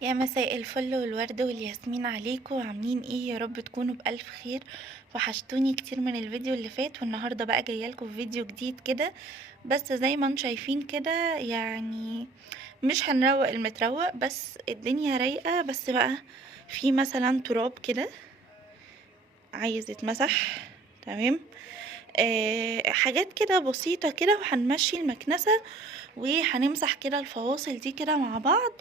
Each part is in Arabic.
يا مساء الفل والورد والياسمين عليكم، عاملين ايه؟ يا رب تكونوا بألف خير. وحشتوني كتير من الفيديو اللي فات، والنهاردة بقى جايالكم في فيديو جديد كده. بس زي ما انتم شايفين كده يعني مش هنروق المتروق، بس الدنيا رايقة. بس بقى في مثلا تراب كده عايز يتمسح. تمام. حاجات كده بسيطة كده، وهنمشي المكنسة وهنمسح كده الفواصل دي كده مع بعض.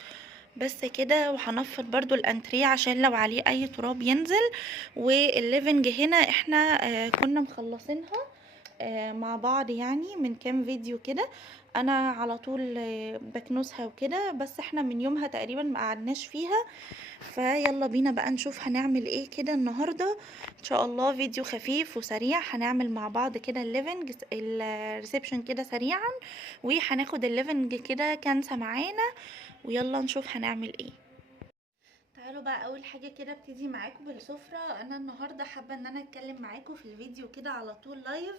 بس كده، وهنفض برضو الانتريه عشان لو عليه اي تراب ينزل. والليفنج هنا احنا كنا مخلصينها مع بعض يعني من كام فيديو كده. انا على طول بكنسها وكده، بس احنا من يومها تقريبا ما قعدناش فيها. فيلا بينا بقى نشوف هنعمل ايه كده النهارده. ان شاء الله فيديو خفيف وسريع، هنعمل مع بعض كده الليفنج الريسبشن كده سريعا، وهناخد الليفنج كده كنسة معانا. ويلا نشوف هنعمل ايه. تعالوا بقى اول حاجه كده ابتدي معاكم بالسفره. انا النهارده حابه ان انا اتكلم معاكم في الفيديو كده على طول لايف.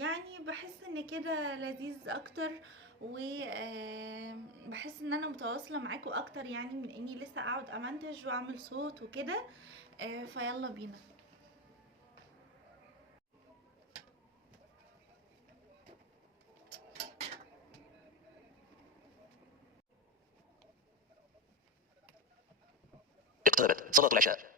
يعني بحس ان كده لذيذ اكتر، وبحس ان انا متواصله معاكم اكتر يعني من اني لسه اقعد امنتج واعمل صوت وكده. فيلا بينا. اقتربت صلاة العشاء.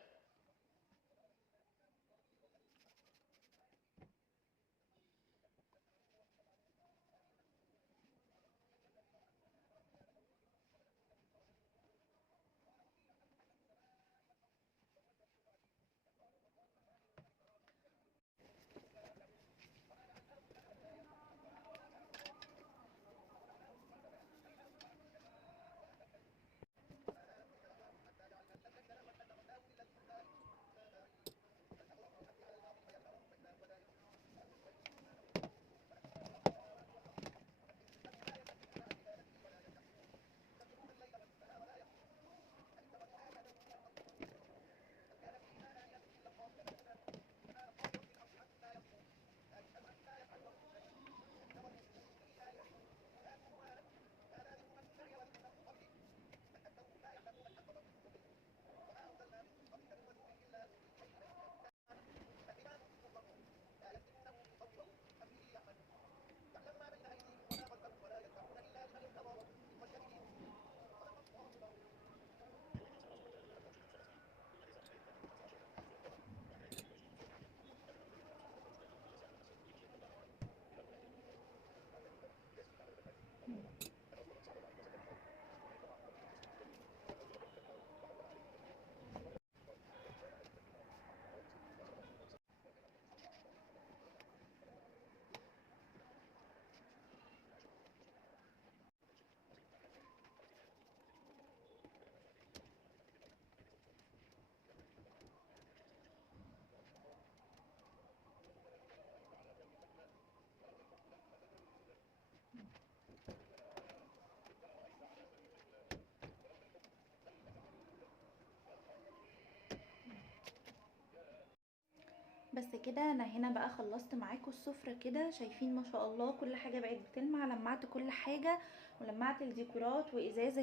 بس كده انا هنا بقى خلصت معاكم السفرة كده. شايفين ما شاء الله كل حاجة بقت بتلمع. لمعت كل حاجة، ولمعت الديكورات وازاز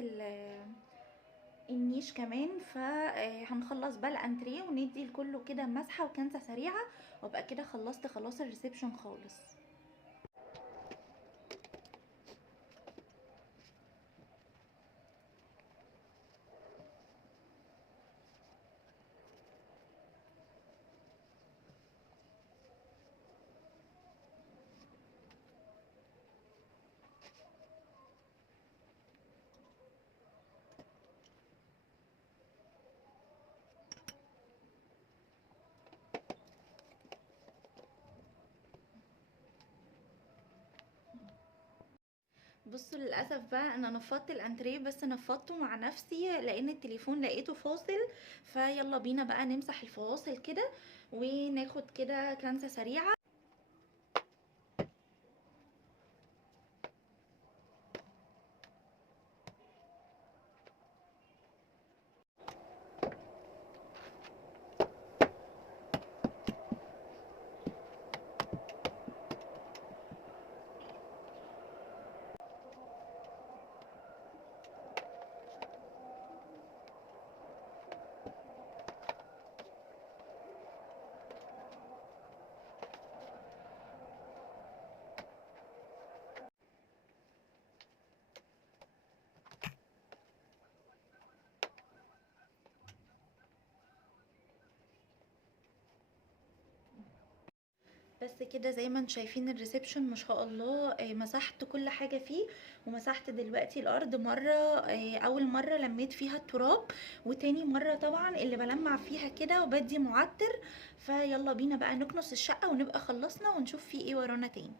النيش كمان. فهنخلص بقى الانتريه وندي لكله كده مسحه وكنسه سريعه، وابقى كده خلصت خلاص الريسبشن خالص. بصوا للاسف بقى انا نفضت الانتريه، بس نفضته مع نفسي لان التليفون لقيته فاصل. فيلا بينا بقى نمسح الفواصل كده وناخد كده كنسه سريعه. بس كده زي ما انتم شايفين الريسبشن ما شاء الله، مسحت كل حاجة فيه، ومسحت دلوقتي الارض مرة، اول مرة لميت فيها التراب، وتاني مرة طبعا اللي بلمع فيها كده وبدي معطر. فيلا بينا بقى نكنس الشقة ونبقى خلصنا ونشوف فيه ايه ورانا تاني.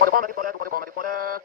قد قامت الصلاة قد قامت الصلاة.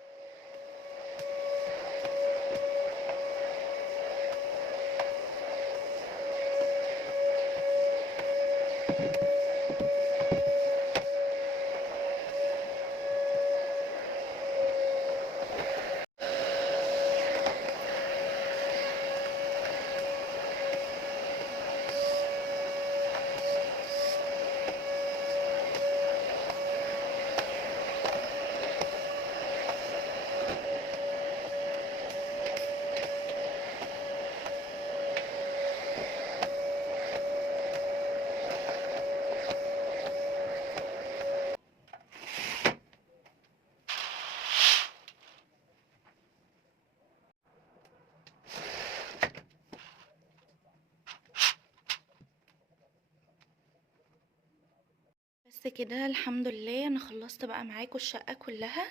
بس كده الحمد لله انا خلصت بقى معاكم الشقة كلها.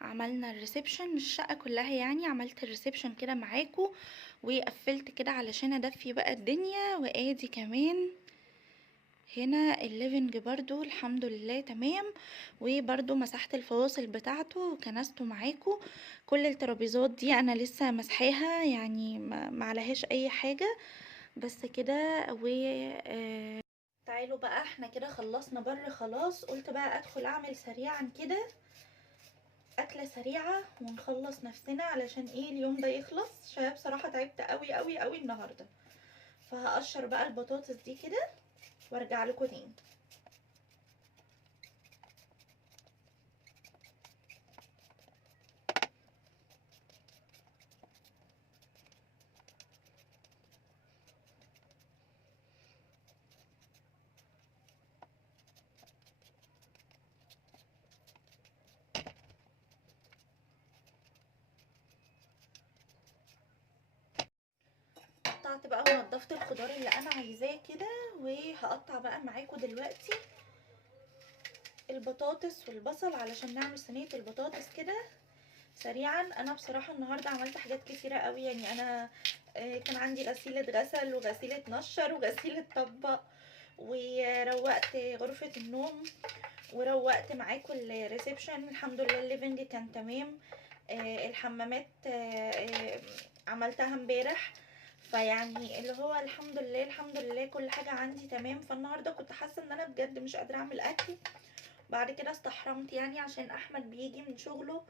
عملنا الريسبشن الشقة كلها، يعني عملت الريسبشن كده معاكم وقفلت كده علشان ادفي بقى الدنيا. وادي كمان هنا الليفنج برضو الحمد لله تمام، وبرضو مسحت الفواصل بتاعته وكنسته معاكم. كل الترابيزات دي انا لسه مسحاها، يعني ما عليهاش اي حاجة. بس كده و تعالوا بقى احنا كده خلصنا بره خلاص، قلت بقى ادخل اعمل سريعا كده اكله سريعه ونخلص نفسنا علشان ايه اليوم ده يخلص، عشان بصراحه تعبت قوي قوي قوي النهارده. فهقشر بقى البطاطس دي كده وارجع لكم تاني. قطعت بقى ونضفت الخضار اللي انا عايزاه كده، وهقطع بقى معاكم دلوقتي البطاطس والبصل علشان نعمل صينيه البطاطس كده سريعا. انا بصراحه النهارده عملت حاجات كتيره قوي، يعني انا كان عندي غسيله غسل وغسيله نشر وغسيله طبق، وروقت غرفه النوم، وروقت معاكم الريسبشن الحمد لله. الليفنج كان تمام، الحمامات عملتها امبارح. فيعني اللي هو الحمد لله الحمد لله كل حاجه عندي تمام. فالنهارده كنت حاسه ان انا بجد مش قادره اعمل اكل. بعد كده استحرمت يعني عشان احمد بيجي من شغله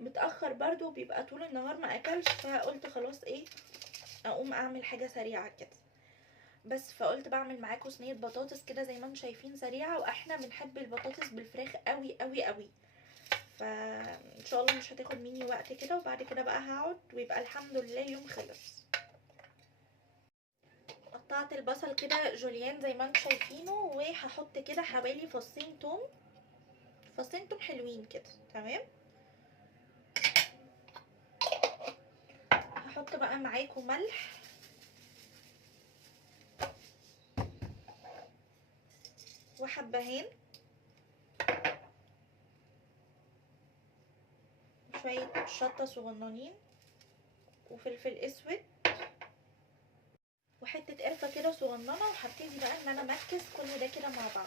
متاخر برضو، بيبقى طول النهار ما اكلش، فقلت خلاص ايه اقوم اعمل حاجه سريعه كده. بس فقلت بعمل معاكم صينيه بطاطس كده زي ما انتم شايفين سريعه، واحنا بنحب البطاطس بالفراخ قوي قوي قوي. فان شاء الله مش هتاخد مني وقت كده، وبعد كده بقى هقعد ويبقى الحمد لله يوم خلص. قطعت البصل كده جوليان زي ما انتم شايفينه، وهحط كده حوالي فصين توم، فصين توم حلوين كده تمام. هحط بقى معاكم ملح وحبهان، شوية شطة صغننين، وفلفل اسود، وحتة قرفة كده صغننة. وهبتدي بقى ان انا امكس كل ده كده مع بعض.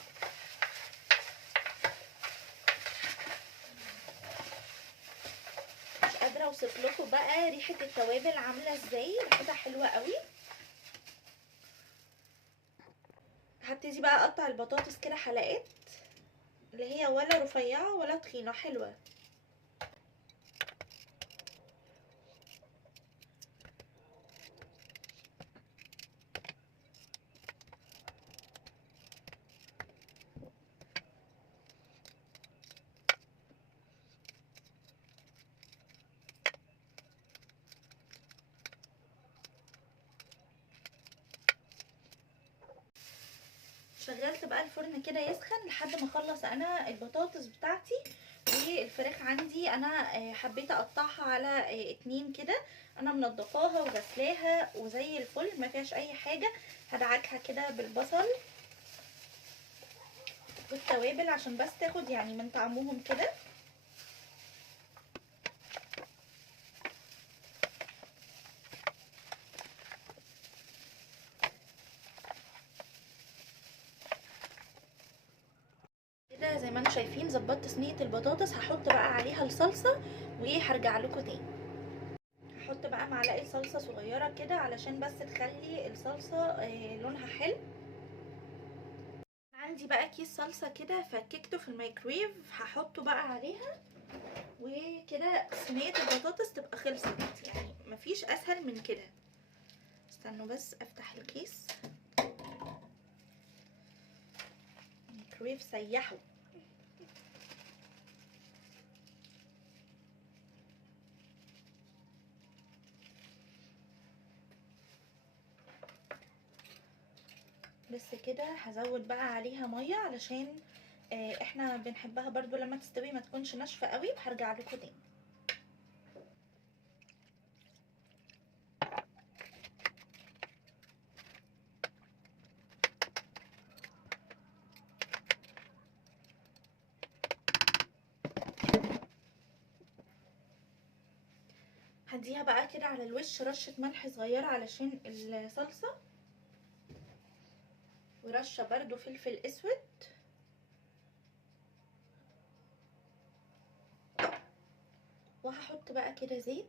مش قادرة اوصف لكم بقى ريحة التوابل عاملة ازاي، ريحتها حلوة قوي. هبتدي بقى اقطع البطاطس كده حلقات، اللي هي ولا رفيعة ولا تخينة، حلوة. شغلت بقى الفرن كده يسخن لحد ما اخلص انا البطاطس بتاعتي. والفراخ عندي انا حبيت اقطعها على 2 كده. انا منضفاها وغسلاها وزي الفل ما فيهاش اي حاجه. هدعكها كده بالبصل والتوابل عشان بس تاخد يعني من طعمهم كده. كده زي ما انتم شايفين ظبطت صينيه البطاطس. هحط بقى عليها الصلصه وهرجع لكم تاني. هحط بقى معلقه صلصه صغيره كده علشان بس تخلي الصلصه لونها حلو. عندي بقى كيس صلصه كده فككته في الميكرويف، هحطه بقى عليها وكده صينيه البطاطس تبقى خلصت. يعني مفيش اسهل من كده. استنوا بس افتح الكيس. الميكرويف سيحه. بس كده هزود بقى عليها ميه علشان احنا بنحبها برضو لما تستوي ما تكونش ناشفه قوي. وهرجع لكم تاني. هديها بقى كده على الوش رشه ملح صغيره علشان الصلصه، ورشه برضو فلفل اسود، وهحط بقى كده زيت.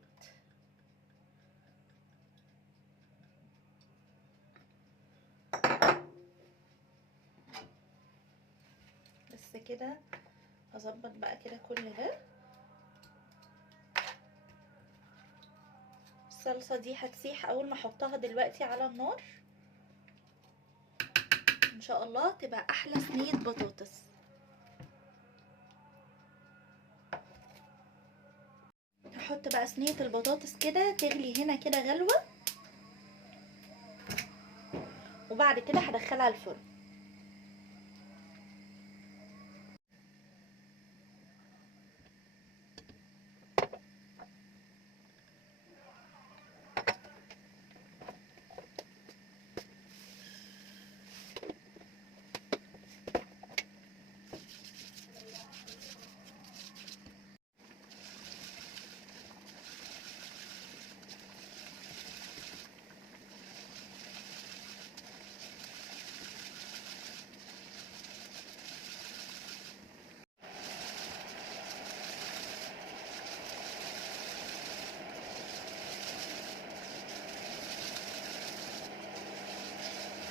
بس كده هظبط بقى كده كل ده. الصلصه دي هتسيح اول ما احطها دلوقتي على النار. ان شاء الله تبقى احلى صينيه بطاطس. هحط بقى صينيه البطاطس كده تغلي هنا كده غلوه، وبعد كده هدخلها الفرن.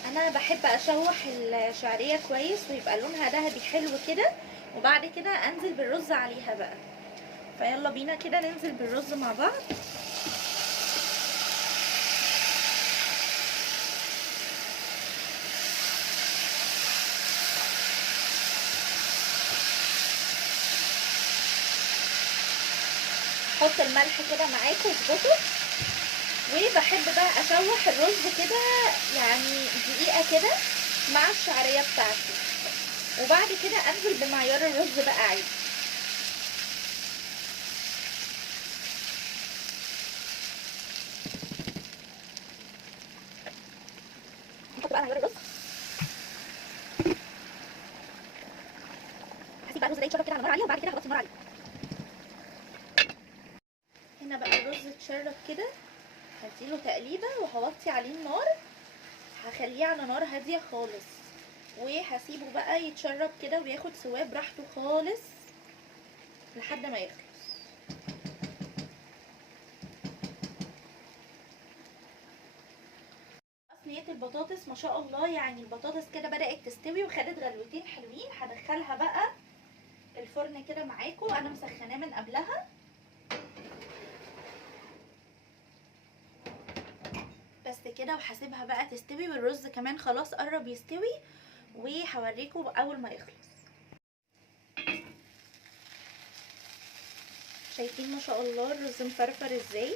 انا بحب اشوح الشعريه كويس ويبقى لونها ذهبي حلو كده، وبعد كده انزل بالرز عليها بقى. فيلا بينا كده ننزل بالرز مع بعض. احط الملح كده معاكم واظبطه. وبحب بقى اشوح الرز كده يعني دقيقه كده مع الشعريه بتاعتي، وبعد كده انزل بمعيار الرز بقى عادي. نحط بقى معيار الرز. هسيب بقى الرز ده يتشرب كده على نار عاليه، وبعد كده هغطي النار عليه. هنا بقى الرز اتشرب كده، هديله تقليبه وهوطي عليه النار. هخليه على نار هاديه خالص، وهسيبه بقى يتشرب كده وياخد سواه براحته خالص لحد ما يخلص. صينيه البطاطس ما شاء الله، يعني البطاطس كده بدأت تستوي وخدت غلوتين حلوين. هدخلها بقى الفرن كده معاكم. انا مسخناه من قبلها. بس كده وهسيبها بقى تستوي، والرز كمان خلاص قرب يستوي، وهوريكم اول ما يخلص. شايفين ما شاء الله الرز مفرفر ازاي.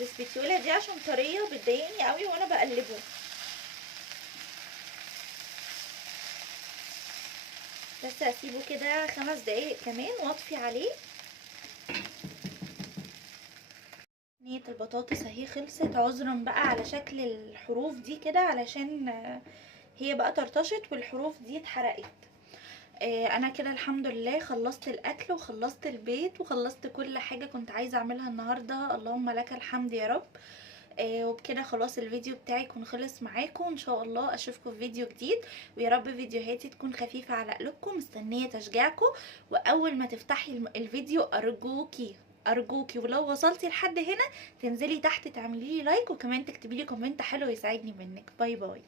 السبيتيولا دي عشان طريه بتضايقني قوي وانا بقلبه. بس هسيبه كده 5 دقايق كمان واطفي عليه. صينية البطاطس اهي خلصت، عذرا بقى على شكل الحروف دي كده علشان هي بقى طرطشت والحروف دي اتحرقت. انا كده الحمد لله خلصت الاكل وخلصت البيت وخلصت كل حاجة كنت عايزة اعملها النهاردة، اللهم لك الحمد يا رب. وبكده خلاص الفيديو بتاعي يكون خلص معاكم، ان شاء الله اشوفكم في فيديو جديد، ويا رب فيديوهاتي تكون خفيفة على قلوبكم. مستنية تشجيعكم، واول ما تفتحي الفيديو ارجوكي ولو وصلتي لحد هنا تنزلي تحت تعملي لي لايك، وكمان تكتبي لي كومنت حلو يساعدني منك. باي باي.